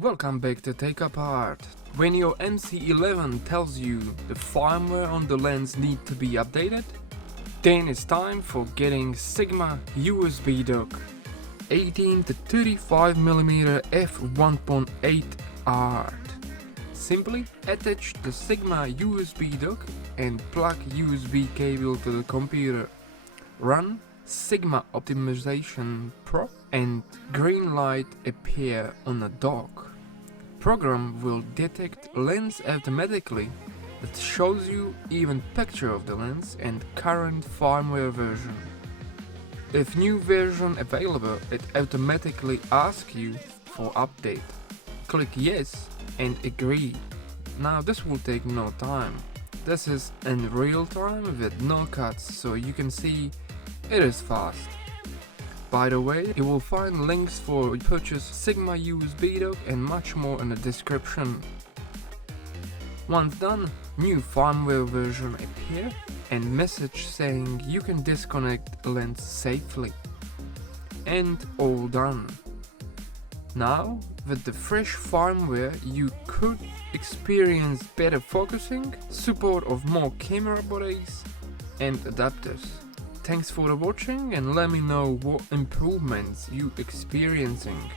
Welcome back to TakeApart. When your MC11 tells you the firmware on the lens need to be updated, then it's time for getting Sigma USB dock 18-35mm f1.8 art. Simply attach the Sigma USB dock and plug USB cable to the computer. Run Sigma Optimization Pro and green light appear on the dock. Program will detect lens automatically. It shows you even picture of the lens and current firmware version. If new version available, it automatically asks you for update. Click yes and agree. Now this will take no time. This is in real time with no cuts, so you can see it is fast. By the way, you will find links for purchase Sigma USB dock and much more in the description. Once done, new firmware version appear and message saying you can disconnect lens safely. And all done. Now, with the fresh firmware, you could experience better focusing, support of more camera bodies and adapters. Thanks for watching and let me know what improvements you experiencing.